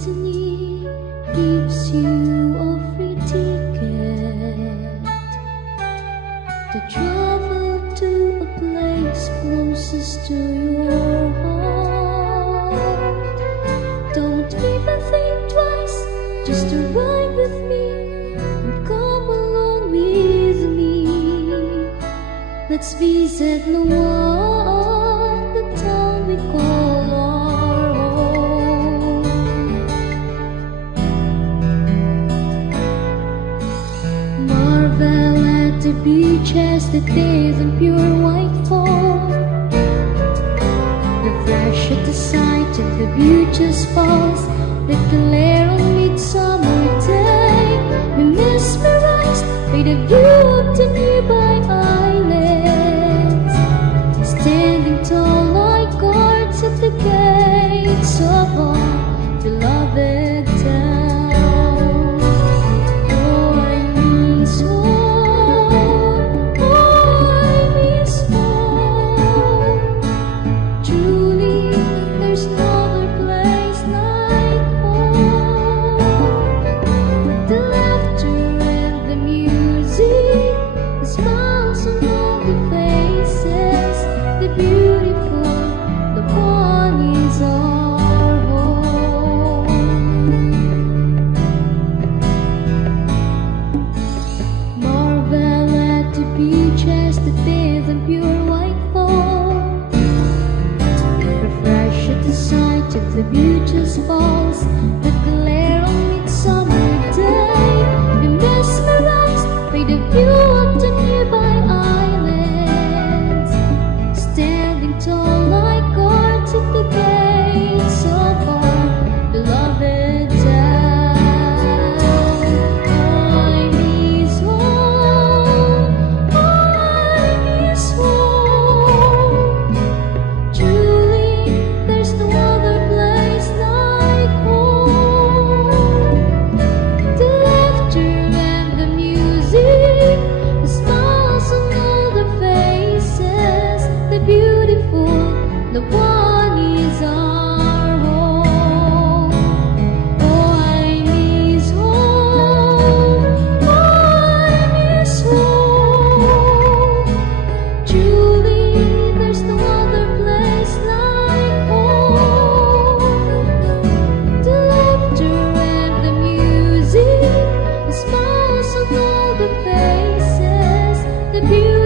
destiny gives you a free ticket to travel to a place closest to your heart. Don't even think twice, just to ride with me and come along with me. Let's visit Lawaan, the town we call our home. Marvel at the beaches that bathe in pure white foam. Refresh at the sight of the beauteous falls that glare on midsummer day. Be mesmerized by the view of the nearby islands, standing tall like guards at the gates of our beloved town. Oh, I miss home. Oh, I miss home. Truly, there's no other place like home. The laughter and the music, the smiles on all the faces, the beautiful, the one is our home. Marvel at the beaches that bathe in pure white foam. Refresh at the sight of the beauteous falls that glare on midsummer day. Be mesmerized by the view of the nearby islands, standing tall like guards at the gates of our beloved town. Oh, I miss home. Oh, I miss home. Truly, there's no other place like home. The laughter and the music, the smiles on all the faces, the beautiful, the one is our home. Oh, I miss home. Oh, I miss home. Truly, there's no other place like home. The laughter and the music, the smiles on all the faces, the beauty.